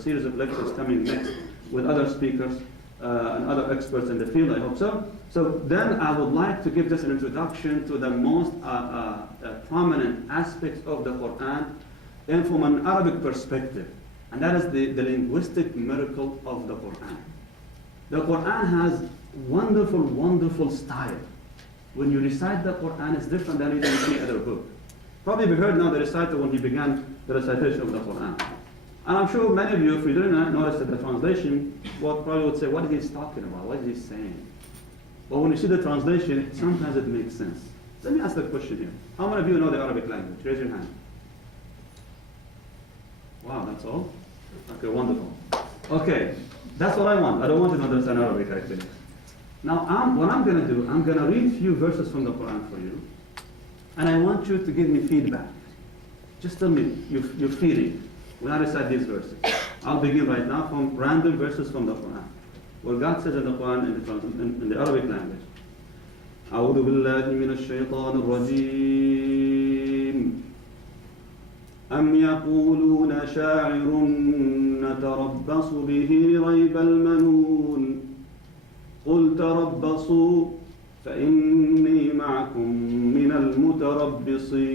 a series of lectures coming next with other speakers and other experts in the field, I hope so. So then I would like to give just an introduction to the most prominent aspects of the Quran and from an Arabic perspective. And that is the linguistic miracle of the Quran. The Quran has wonderful, wonderful style. When you recite the Quran, it's different than reading any other book. Probably we heard now the reciter when he began the recitation of the Quran. And I'm sure many of you, if you didn't notice the translation, probably would say, what is he talking about? What is he saying? But when you see the translation, sometimes it makes sense. Let me ask the question here. How many of you know the Arabic language? Raise your hand. Wow, that's all? Okay, wonderful. Okay, that's what I want. I don't want to understand Arabic actually. Now, what I'm going to do, I'm going to read a few verses from the Quran for you. And I want you to give me feedback. Just tell me your feeling when I recite these verses. I'll begin right now from random verses from the Quran. Where God says in the Quran in the Arabic language. أعوذ بالله من الشيطان الرجيم أم يقولون شاعر نتربص به ريب المنون قل تربصوا فإني معكم من المتربصين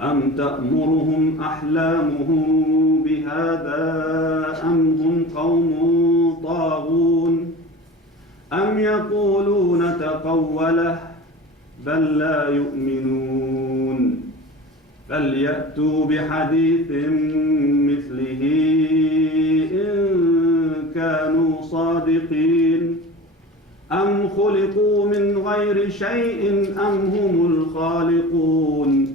أم تأمرهم أحلامهم بهذا أم هم قوم طاغون أم يقولون تقوله بل لا يؤمنون فليأتوا بحديث مثله إن كانوا صادقين أم خلقوا من غير شيء أم هم الخالقون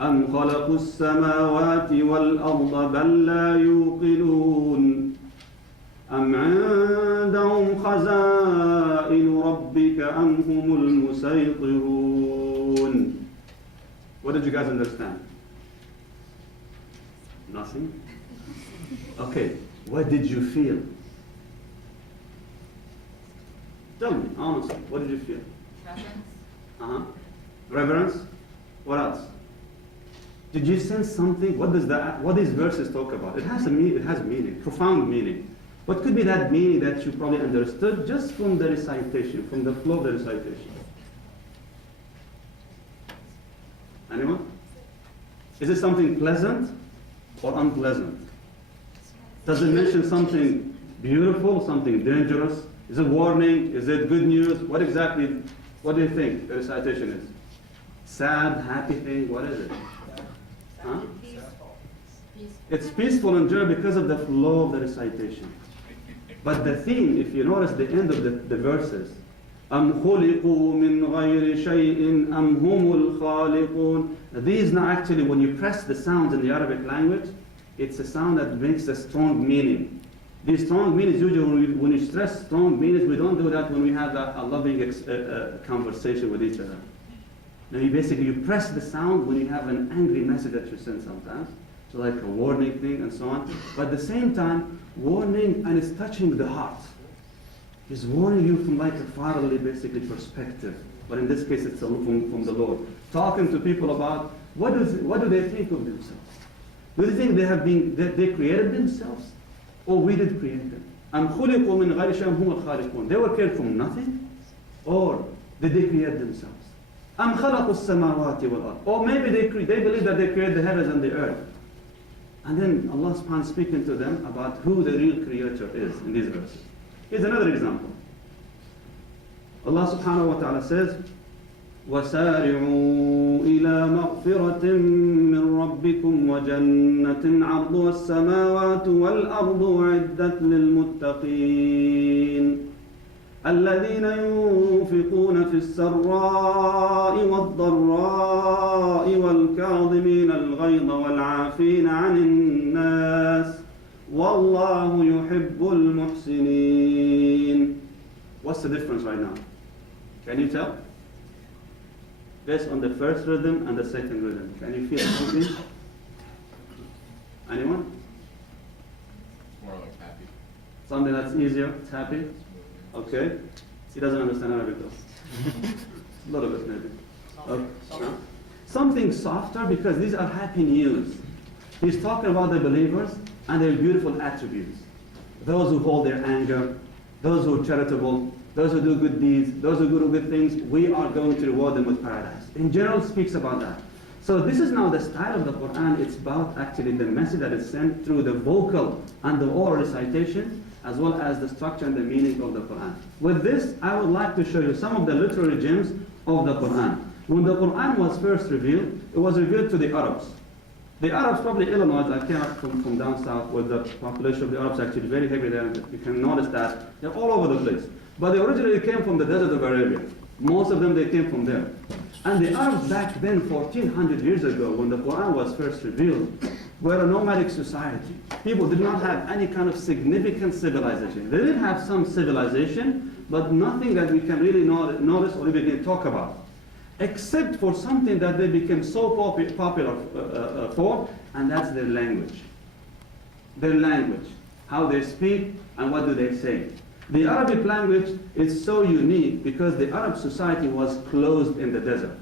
أم خلقوا السماوات والأرض بل لا يوقنون أم عندهم خزائن ربك أم هم المسيطرون. What did you guys understand? Nothing? Okay, what did you feel? Tell me, honestly, what did you feel? Reverence. Reverence? What else? Did you sense something? What these verses talk about? It has meaning, profound meaning. What could be that meaning that you probably understood just from the recitation, from the flow of the recitation? Anyone? Is it something pleasant or unpleasant? Does it mention something beautiful, something dangerous? Is it warning? Is it good news? What do you think the recitation is? Sad, happy thing? What is it? Huh? It's peaceful and joy because of the flow of the recitation. But the theme, if you notice the end of the verses, أَمْ خُلِقُوا مِنْ غَيْرِ شَيْءٍ أَمْ هُمُ الْخَالِقُونَ. These now actually, when you press the sounds in the Arabic language, it's a sound that makes a strong meaning. These strong meanings, usually when you stress strong meanings, we don't do that when we have a loving conversation with each other. Now you press the sound when you have an angry message that you send sometimes. So like a warning thing and so on. But at the same time, warning and it's touching the heart. He's warning you from like a fatherly basically perspective. But in this case, it's from the Lord. Talking to people about what do they think of themselves? Do they think they created themselves? Or we did create them? أَمْ خُلِقُوا مِنْ غَيْرِ شَيْءٍ هُمُ الْخَالِقُونَ. They were created from nothing? Or did they create themselves? أَمْ خَلَقُوا السَّمَاوَاتِ وَالْأَرْضِ. Or maybe they believe that they created the heavens and the earth. And then Allah subhanahu wa ta'ala speaking to them about who the real creator is in these verses. Here's another example. Allah subhanahu wa ta'ala says, وَسَارِعُوا إِلَى مَغْفِرَةٍ مِّن رَّبِّكُمْ وَجَنَّةٍ عَرْضُهَا السَّمَاوَاتُ وَالْأَرْضُ أُعِدَّتْ لِلْمُتَّقِينَ الَّذِينَ يُنفِقُونَ فِي السَّرَّاءِ وَالضَّرَّاءِ وَالْكَاظِمِينَ الْغَيْظَ وَالْعَافِينَ عَنِ النَّاسِ وَاللَّهُ يُحِبُّ الْمُحْسِنِينَ. What's the difference right now? Can you tell? Based on the first rhythm and the second rhythm. Can you feel something? Anyone? More like happy. Something that's easier, it's happy? Okay. He doesn't understand Arabic though. A little bit maybe. Okay. Something softer because these are happy news. He's talking about the believers and their beautiful attributes. Those who hold their anger, those who are charitable, those who do good deeds, those who do good things, we are going to reward them with paradise. In general, it speaks about that. So this is now the style of the Quran. It's about actually the message that is sent through the vocal and the oral recitation, as well as the structure and the meaning of the Quran. With this, I would like to show you some of the literary gems of the Quran. When the Quran was first revealed, it was revealed to the Arabs. The Arabs, probably Illinois, I came up from down south, where the population of the Arabs actually very heavy there. You can notice that they're all over the place. But they originally came from the desert of Arabia. Most of them, they came from there. And the Arabs back then, 1400 years ago, when the Quran was first revealed, were a nomadic society. People did not have any kind of significant civilization. They did have some civilization, but nothing that we can really notice or even talk about, except for something that they became so popular for, and that's their language. Their language, how they speak, and what do they say. The Arabic language is so unique because the Arab society was closed in the desert.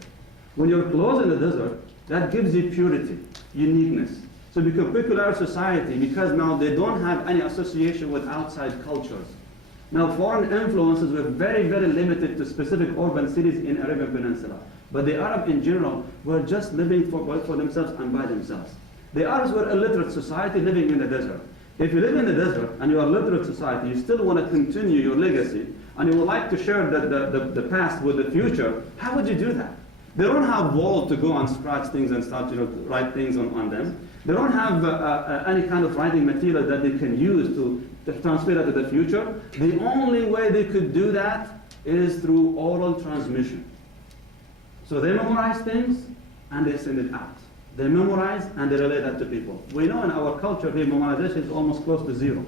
When you're closed in the desert, that gives you purity, uniqueness. So become a peculiar society because now they don't have any association with outside cultures. Now foreign influences were very, very limited to specific urban cities in Arabian Peninsula. But the Arab in general were just living for themselves and by themselves. The Arabs were a literate society living in the desert. If you live in the desert and you are a literate society, you still want to continue your legacy, and you would like to share the past with the future, how would you do that? They don't have walls to go and scratch things and start write things on them. They don't have any kind of writing material that they can use to transfer that to the future. The only way they could do that is through oral transmission. So they memorize things and they send it out. They memorize and they relay that to people. We know in our culture here, memorization is almost close to zero.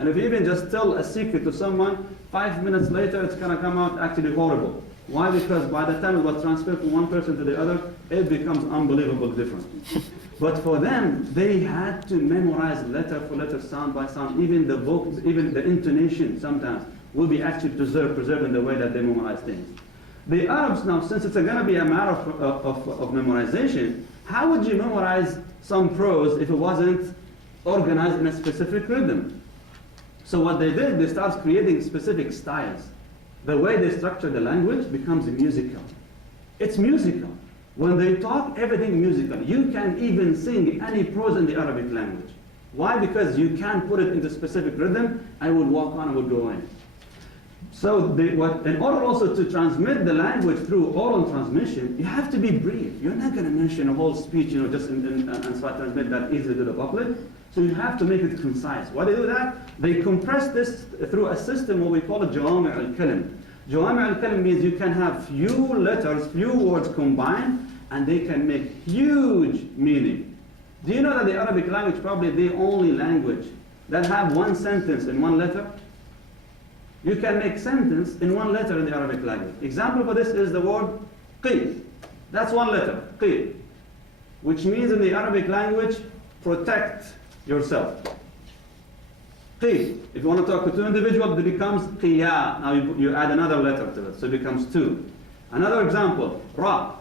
And if you even just tell a secret to someone, 5 minutes later it's going to come out actually horrible. Why? Because by the time it was transferred from one person to the other, it becomes unbelievably different. But for them, they had to memorize letter for letter, sound by sound. Even the vocals, even the intonation sometimes will be actually preserved in the way that they memorize things. The Arabs now, since it's going to be a matter of memorization, how would you memorize some prose if it wasn't organized in a specific rhythm? So what they did, they started creating specific styles. The way they structure the language becomes musical. It's musical. When they talk, everything musical. You can even sing any prose in the Arabic language. Why? Because you can put it into specific rhythm, and it would walk on and would go in. So in order also to transmit the language through oral transmission, you have to be brief. You're not going to mention a whole speech, just and start transmit that easily to the public. So you have to make it concise. Why do they do that? They compress this through a system, what we call a jawami' al-kalim. Jawami' al-kalim means you can have few letters, few words combined, and they can make huge meaning. Do you know that the Arabic language is probably the only language that have one sentence in one letter? You can make sentence in one letter in the Arabic language. Example for this is the word qi. That's one letter, qi, which means in the Arabic language, protect yourself. Qi. If you want to talk to two individuals, it becomes qiya. Now you add another letter to it, so it becomes two. Another example, ra,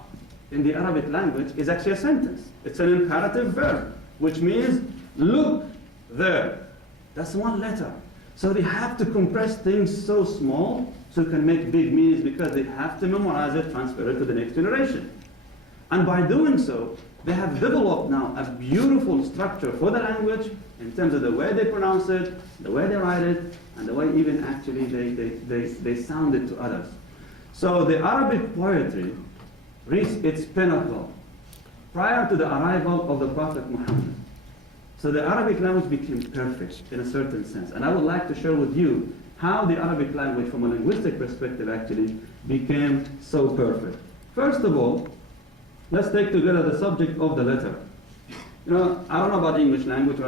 in the Arabic language is actually a sentence. It's an imperative verb, which means look there. That's one letter. So they have to compress things so small so you can make big meanings because they have to memorize it, transfer it to the next generation. And by doing so, they have developed now a beautiful structure for the language in terms of the way they pronounce it, the way they write it, and the way even actually they sound it to others. So the Arabic poetry reached its pinnacle prior to the arrival of the Prophet Muhammad. So the Arabic language became perfect in a certain sense. And I would like to share with you how the Arabic language from a linguistic perspective actually became so perfect. First of all, let's take together the subject of the letter. I don't know about English language, right?